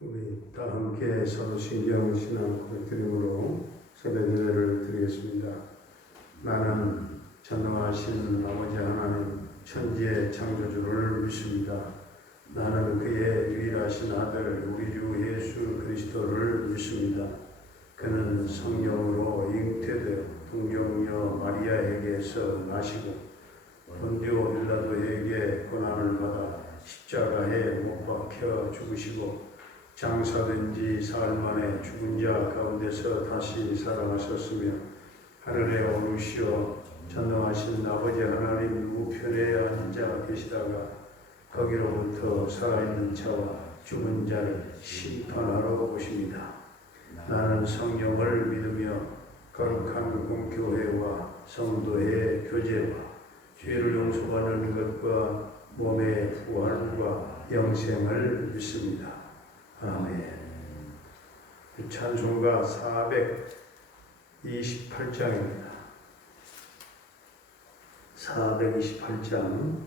우리 다 함께 서신경 신앙 고백드림으로 새벽 예배를 드리겠습니다. 나는 전능하신 아버지 하나님 천지의 창조주를 믿습니다. 나는 그의 유일하신 아들 우리 주 예수 그리스도를 믿습니다. 그는 성령으로 잉태되어 동정녀 마리아에게서 나시고 본디오 빌라도에게 고난을 받아 십자가에 못 박혀 죽으시고 장사된 지 사흘 만에 죽은 자 가운데서 다시 살아나셨으며 하늘에 오르시어 전능하신 아버지 하나님 우편에 앉아 계시다가 거기로부터 살아있는 자와 죽은 자를 심판하러 오십니다. 나는 성령을 믿으며 거룩한 공교회와 성도의 교제와 죄를 용서받는 것과 몸의 부활과 영생을 믿습니다. 아멘. 찬송가 428장입니다. 428장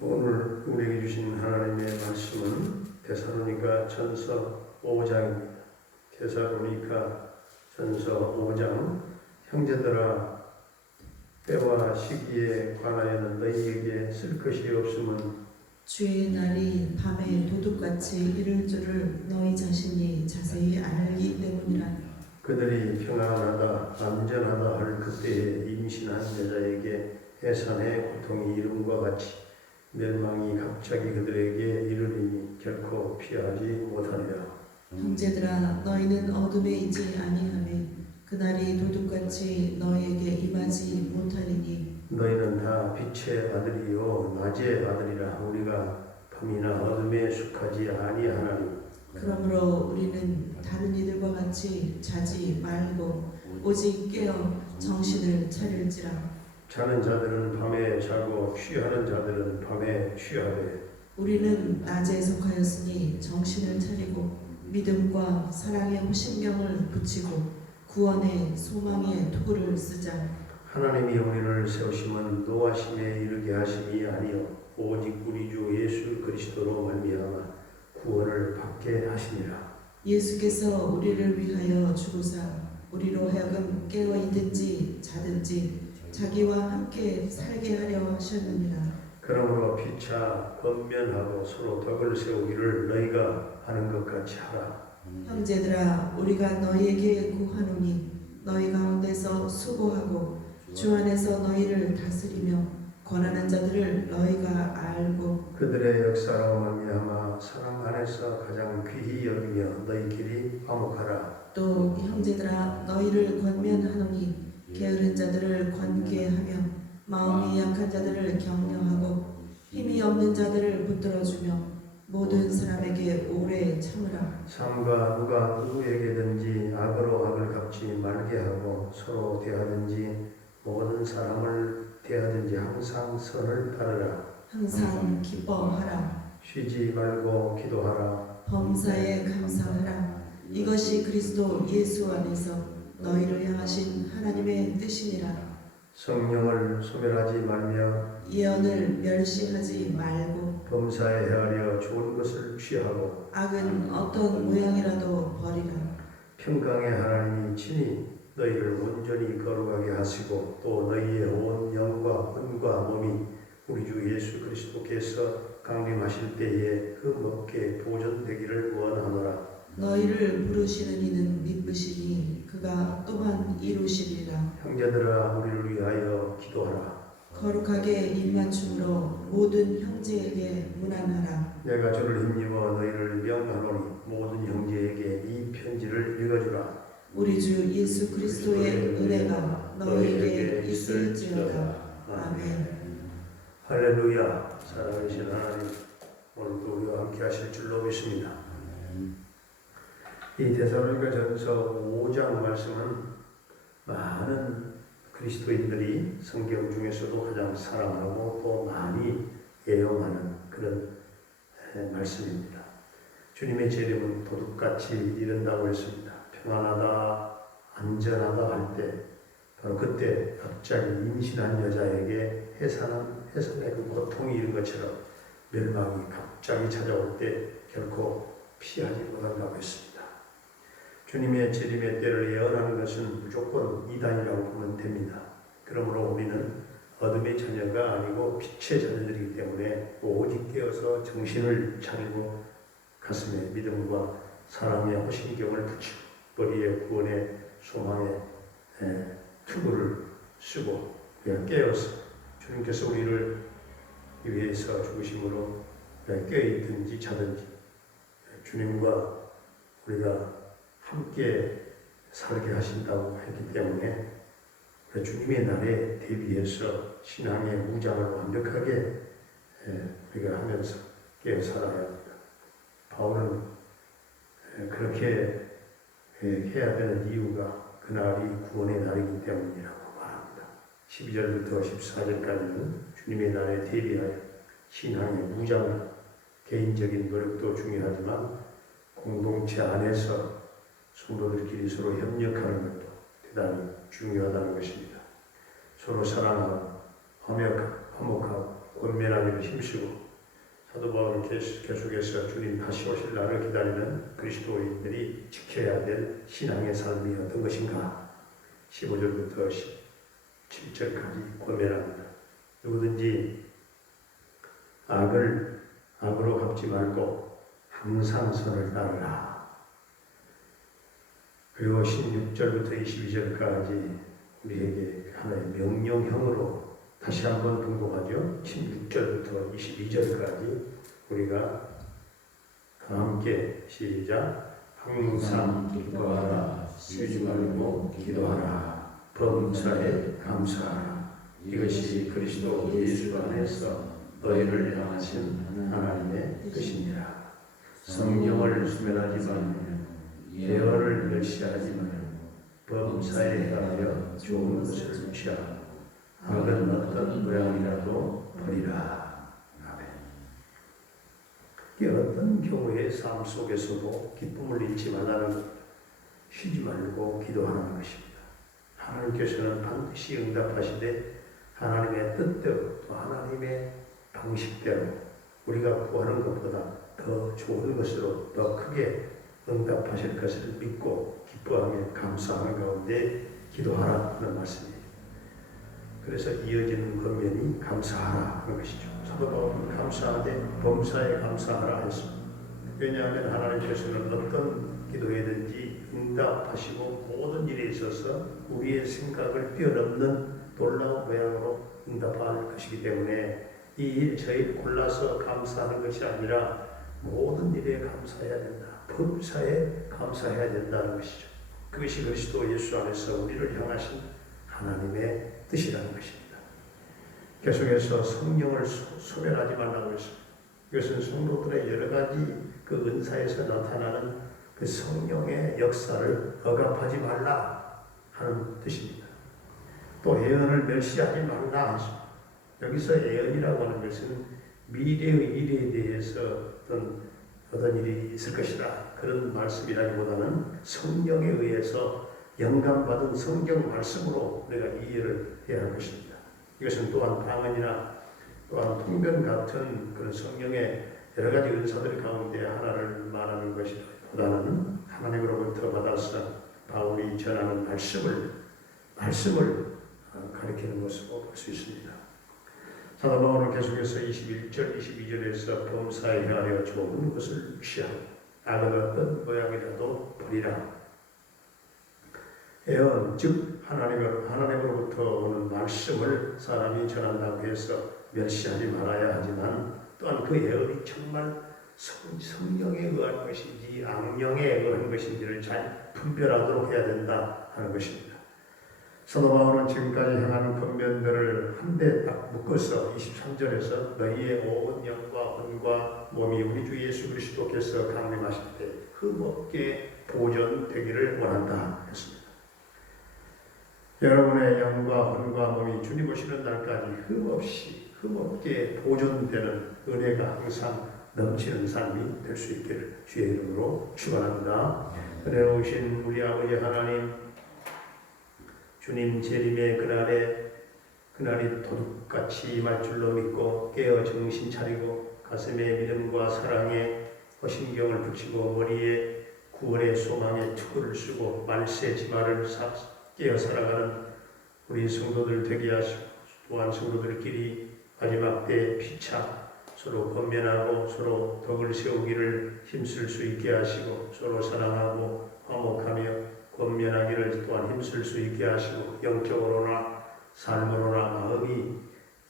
오늘 우리에게 주신 하나님의 말씀은 데살로니가 전서 5장입니다. 데살로니가 전서 5장 형제들아 때와 시기에 관하여는 너희에게 쓸 것이 없음은 주의 날이 밤에 도둑같이 이를 줄을 너희 자신이 자세히 알기 때문이라. 그들이 평안하다 안전하다 할 그때에 임신한 여자에게 해산의 고통이 이름과 같이 멸망이 갑자기 그들에게 이르리니 결코 피하지 못하리라. 형제들아 너희는 어둠에 있지 아니하매 그날이 도둑같이 너희에게 임하지 못하리니 너희는 다 빛의 아들이요 낮의 아들이라. 우리가 밤이나 어둠에 속하지 아니하나니 그러므로 우리는 다른 이들과 같이 자지 말고 오직 깨어 정신을 차릴지라. 자는 자들은 밤에 자고 취하는 자들은 밤에 취하되 우리는 낮에 속하였으니 정신을 차리고 믿음과 사랑의 호심경을 붙이고 구원의 소망의 토구를 쓰자. 하나님이 우리를 세우심은 노하심에 이르게 하심이 아니요 오직 우리 주 예수 그리스도로 말미암아 구원을 받게 하시니라. 예수께서 우리를 위하여 죽으사 우리로 하여금 깨어 있든지 자든지 자기와 함께 살게 하려 하셨느니라. 그러므로 피차 권면하고 서로 덕을 세우기를 너희가 하는 것 같이 하라. 형제들아, 우리가 너희에게 구하노니 너희 가운데서 수고하고 주 안에서 너희를 다스리며 권하는 자들을 너희가 알고 그들의 역사로 말미암아 사랑 안에서 가장 귀히 여기며 너희끼리 화목하라. 또 형제들아, 너희를 권면하노니 게으른 자들을 권계하며 마음이 약한 자들을 격려하고 힘이 없는 자들을 붙들어주며 모든 사람에게 오래 참으라. 삼가 누가 누구에게든지 악으로 악을 갚지 말게 하고 서로 대하든지 모든 사람을 대하든지 항상 선을 따르라. 항상 기뻐하라. 쉬지 말고 기도하라. 범사에 감사하라. 이것이 그리스도 예수 안에서 너희를 향하신 하나님의 뜻이니라. 성령을 소멸하지 말며 예언을 멸시하지 말고 범사에 헤아려 좋은 것을 취하고 악은 어떤 모양이라도 버리라. 평강의 하나님이 친히 너희를 온전히 거룩하게 하시고 또 너희의 온 영과魂과 몸이 우리 주 예수 그리스도께서 강림하실 때에 그 먹게 보존되기를 원하노라. 너희를 부르시는 이는 미쁘시니 그가 또한 이루시리라. 형제들아 우리를 위하여 기도하라. 거룩하게 입맞춤으로 모든 형제에게 문안하라. 내가 주를 힘입어 너희를 명하노니 모든 형제에게 이 편지를 읽어주라. 우리 주 예수 그리스도의 은혜가 너희에게 있을지어다. 아멘. 할렐루야. 사랑하신 하나님, 오늘도 우리와 함께 하실 줄로 믿습니다. 이 데살로니가전서 5장 말씀은 많은 그리스도인들이 성경 중에서도 가장 사랑하고 또 많이 애용하는 그런 말씀입니다. 주님의 재림은 도둑같이 이른다고 했습니다. 평안하다, 안전하다 할 때 바로 그때 갑자기 임신한 여자에게 해산의 그 고통이 이른 것처럼 멸망이 갑자기 찾아올 때 결코 피하지 못한다고 했습니다. 주님의 재림의 때를 예언하는 것은 무조건 이단이라고 보면 됩니다. 그러므로 우리는 어둠의 자녀가 아니고 빛의 자녀들이기 때문에 오직 깨어서 정신을 차리고 가슴에 믿음과 사랑의 호심경을 붙이고 머리에 구원의 소망의 투구를 쓰고 깨어서 주님께서 우리를 위해서 죽으심으로 깨어있든지 자든지 주님과 우리가 함께 살게 하신다고 했기 때문에 주님의 날에 대비해서 신앙의 무장을 완벽하게 우리가 하면서 깨어 살아야 합니다. 바울은 그렇게 해야 되는 이유가 그날이 구원의 날이기 때문이라고 말합니다. 12절부터 14절까지는 주님의 날에 대비하여 신앙의 무장을 개인적인 노력도 중요하지만 공동체 안에서 성도들끼리 서로 협력하는 것도 대단히 중요하다는 것입니다. 서로 사랑하고 화목하고 권면하기를 힘쓰고 사도 바울은 계속해서 주님 다시 오실 날을 기다리는 그리스도인들이 지켜야 될 신앙의 삶이 어떤 것인가 15절부터 17절까지 권면합니다. 누구든지 악으로 갚지 말고 항상 선을 따르라. 그리고 16절부터 22절까지 우리에게 하나의 명령형으로 다시 한번 등록하죠. 16절부터 22절까지 우리가 다 함께 시작. 항상 기뻐하라. 쉬지 말고 기도하라. 범사에 감사하라. 이것이 그리스도 예수 안에서 너희를 향하신 하나님의 뜻이니라. 성령을 수면하지 말고 예언을 멸시하지 말고 범사에 행하여 좋은 것을 취하고 악은 어떤 모양이라도 버리라. 아멘. 이 어떤 경우의 삶 속에서도 기쁨을 잃지 말라는 것, 쉬지 말고 기도하는 것입니다. 하나님께서는 반드시 응답하시되 하나님의 뜻대로 또 하나님의 방식대로 우리가 구하는 것보다 더 좋은 것으로 더 크게 응답하실 것을 믿고 기뻐하며 감사하는 가운데 기도하라 하는 말씀이에요. 그래서 이어지는 권면이 감사하라 하는 것이죠. 사도 바울은 감사하되 범사에 감사하라 했습니다. 왜냐하면 하나님께서는 어떤 기도에든지 응답하시고 모든 일에 있어서 우리의 생각을 뛰어넘는 놀라운 모양으로 응답할 것이기 때문에 이 일 저 일 골라서 감사하는 것이 아니라 모든 일에 감사해야 된다. 범사에 감사해야 된다는 것이죠. 그것이 그리스도 예수 안에서 우리를 향하신 하나님의 뜻이라는 것입니다. 계속해서 성령을 소멸하지 말라고 했습니다. 이것은 성도들의 여러 가지 그 은사에서 나타나는 그 성령의 역사를 억압하지 말라 하는 뜻입니다. 또 예언을 멸시하지 말라 하십니다. 여기서 예언이라고 하는 것은 미래의 일에 대해서 어떤 일이 있을 것이다 그런 말씀이라기보다는 성령에 의해서 영감받은 성경 말씀으로 우리가 이해를 해야 할 것입니다. 이것은 또한 방언이나 또한 통변 같은 그런 성령의 여러 가지 은사들 가운데 하나를 말하는 것보다는 하나님으로부터 받아서 바울이 전하는 말씀을 가리키는 것으로 볼 수 있습니다. 사도 바울은 계속해서 21절, 22절에서 범사에 행하여 좋은 것을 취하고 악은 어떤 모양이라도 버리라. 예언, 즉 하나님으로부터 오는 말씀을 사람이 전한다고 해서 멸시하지 말아야 하지만 또한 그 예언이 정말 성령에 의한 것인지 악령에 의한 것인지를 잘 분별하도록 해야 된다 하는 것입니다. 사도 바울은 지금까지 행하는 권면들을 한데 딱 묶어서 23절에서 너희의 온 영과魂과 몸이 우리 주 예수 그리스도께서 강림하실 때 흠없게 보존되기를 원한다 했습니다. 여러분의 영과魂과 몸이 주님 오시는 날까지 흠없게 보존되는 은혜가 항상 넘치는 삶이 될 수 있기를 주의 이름으로 축원합니다. 은혜로우신 우리 아버지 하나님, 주님 재림의 그날이 도둑같이 임할 줄로 믿고 깨어 정신 차리고 가슴에 믿음과 사랑에 허신경을 붙이고 머리에 구원의 소망의 투구를 쓰고 말세 지마를 깨어 살아가는 우리 성도들 되게 하시고 또한 성도들끼리 마지막 때 피차 서로 권면하고 서로 덕을 세우기를 힘쓸 수 있게 하시고 서로 사랑하고 화목하며 권면하기를 또한 힘쓸 수 있게 하시고 영적으로나 삶으로나 마음이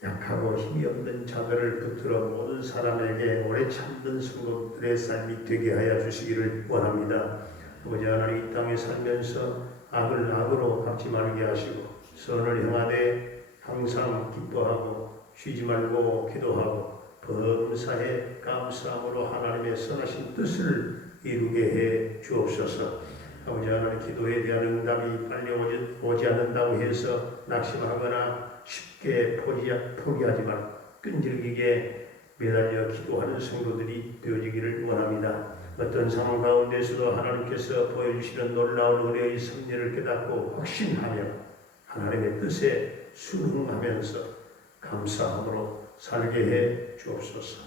약하고 힘이 없는 자들을 붙들어 모든 사람에게 오래 참는 성도들의 삶이 되게 하여 주시기를 원합니다. 아버지 하나님, 이 땅에 살면서 악을 악으로 갚지 말게 하시고 선을 행하되 항상 기뻐하고 쉬지 말고 기도하고 범사에 감사함으로 하나님의 선하신 뜻을 이루게 해 주옵소서. 아버지 하나님, 기도에 대한 응답이 빨리 오지 않는다고 해서 낙심하거나 쉽게 포기하지 말고 끈질기게 매달려 기도하는 성도들이 되어지기를 원합니다. 어떤 상황 가운데서도 하나님께서 보여주시는 놀라운 은혜의 섭리를 깨닫고 확신하며 하나님의 뜻에 순응하면서 감사함으로 살게 해 주옵소서.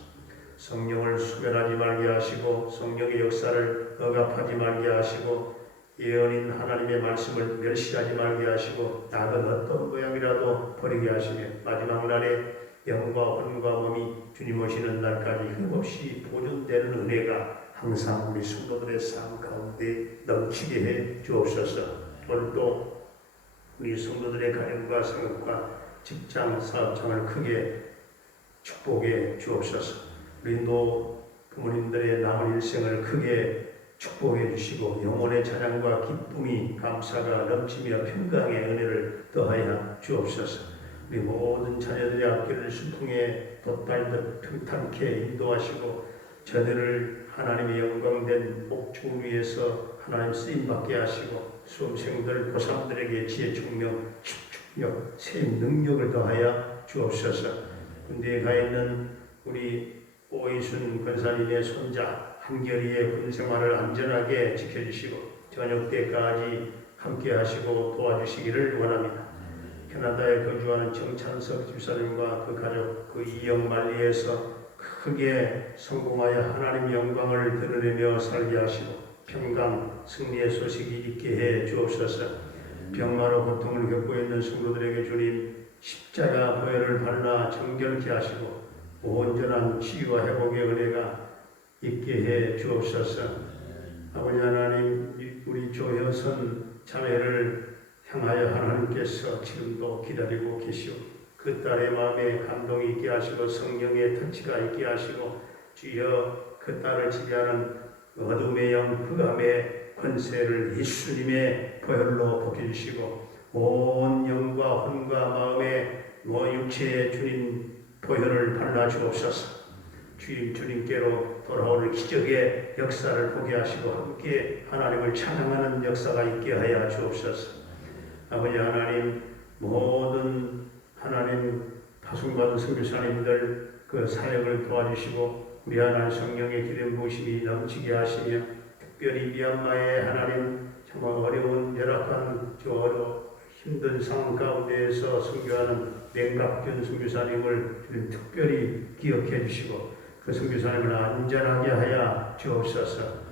성령을 수멸하지 말게 하시고 성령의 역사를 억압하지 말게 하시고 예언인 하나님의 말씀을 멸시하지 말게 하시고 악은 어떤 모양이라도 버리게 하시며 마지막 날에 영과魂과 몸이 주님 오시는 날까지 흠없이 보존되는 은혜가 항상 우리 성도들의 삶 가운데 넘치게 해 주옵소서. 오늘도 우리 성도들의 가정과 생업과 직장, 사업장을 크게 축복해 주옵소서. 우리 부모님들의 남은 일생을 크게 축복해 주시고 영혼의 찬양과 기쁨이 감사가 넘치며 평강의 은혜를 더하여 주옵소서. 우리 모든 자녀들의 앞길을 순통에 돛달듯 평탄케 인도하시고 자녀를 하나님의 영광된 목축을 위해서 하나님 쓰임받게 하시고 수험생들, 고3들에게 지혜, 총명, 집중력, 새 능력을 더하여 주옵소서. 군대에 가 있는 우리 오이순 권사님의 손자 한결이의 군생활을 안전하게 지켜주시고 저녁 때까지 함께 하시고 도와주시기를 원합니다. 캐나다에 거주하는 정찬석 집사님과 그 가족, 그 이영만리에서 크게 성공하여 하나님 영광을 드러내며 살게 하시고 평강, 승리의 소식이 있게 해 주옵소서. 병마로 고통을 겪고 있는 성도들에게 주님 십자가 보혈을 발라 정결케 하시고 온전한 치유와 회복의 은혜가 있게 해 주옵소서. 아버지 하나님, 우리 조효선 자매를 향하여 하나님께서 지금도 기다리고 계시오. 그 딸의 마음에 감동이 있게 하시고 성령의 터치가 있게 하시고 주여 그 딸을 지배하는 어둠의 영 흑암의 권세를 예수님의 보혈로 벗겨주시고 온 영과 혼과 마음에 육체의 주님 보혈을 발라주옵소서. 주님께로 돌아올 기적의 역사를 보게 하시고 함께 하나님을 찬양하는 역사가 있게 하여 주옵소서. 아버지 하나님, 모든 하나님 파송받은 선교사님들 그 사역을 도와주시고 우리 하나님 성령의 기름 부으심이 넘치게 하시며 특별히 미얀마의 하나님 정말 어려운 열악한 힘든 상황 가운데에서 선교하는 맹각균 선교사님을 주님 특별히 기억해 주시고 그 선교사님을 안전하게 하여 주옵소서.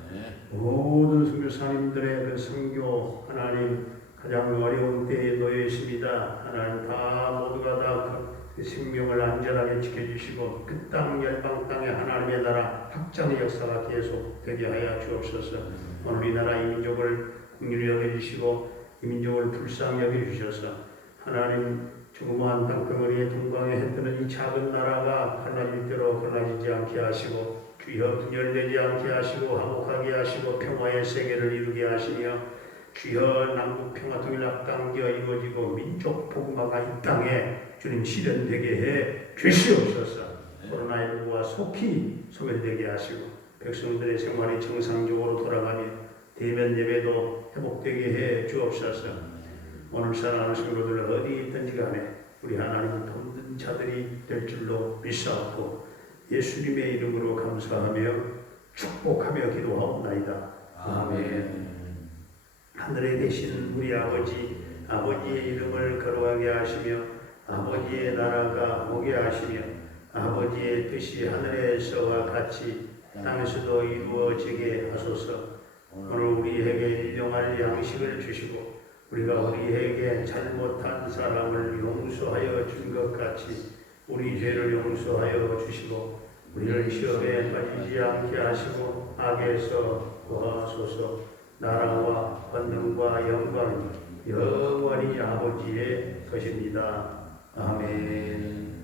모든 선교사님들의 그 선교 하나님 가장 어려운 때에 놓여 있습니다. 하나님 모두가 다 그 생명을 안전하게 지켜주시고 그 땅 열방 땅에 하나님의 나라 확장의 역사가 계속 되게 하여 주옵소서. 오늘 이 나라 이 민족을 긍휼히 여겨주시고 이 민족을 불쌍히 여겨주셔서 하나님 조그마한 땅덩어리에 동방에 흩뜨는 이 작은 나라가 갈라질 대로 갈라지지 않게 하시고 주여 분열되지 않게 하시고 화목하게 하시고 평화의 세계를 이루게 하시며 주여 남북 평화 통일 앞당겨 이루어지고 민족 복마가 이 땅에 주님 실현되게 해 주시옵소서. 코로나19와 속히 소멸되게 하시고 백성들의 생활이 정상적으로 돌아가며 대면 예배도 회복되게 해 주옵소서. 오늘 사랑하는 성도들 어디 있든지 간에 우리 하나님을 돕는 자들이 될 줄로 믿사옵고 예수님의 이름으로 감사하며 축복하며 기도하옵나이다. 아멘. 하늘에 계신 우리 아버지의 이름을 거룩하게 하시며 아버지의 나라가 오게 하시며 아버지의 뜻이 하늘에서와 같이 땅에서도 이루어지게 하소서. 오늘 우리에게 일용할 양식을 주시고 우리가 우리에게 잘못한 사람을 용서하여 준 것 같이 우리 죄를 용서하여 주시고 우리를 시험에 빠지지 않게 하시고 악에서 구하소서. 나라와 권능과 영광이 영원히 아버지의 것입니다. 아멘.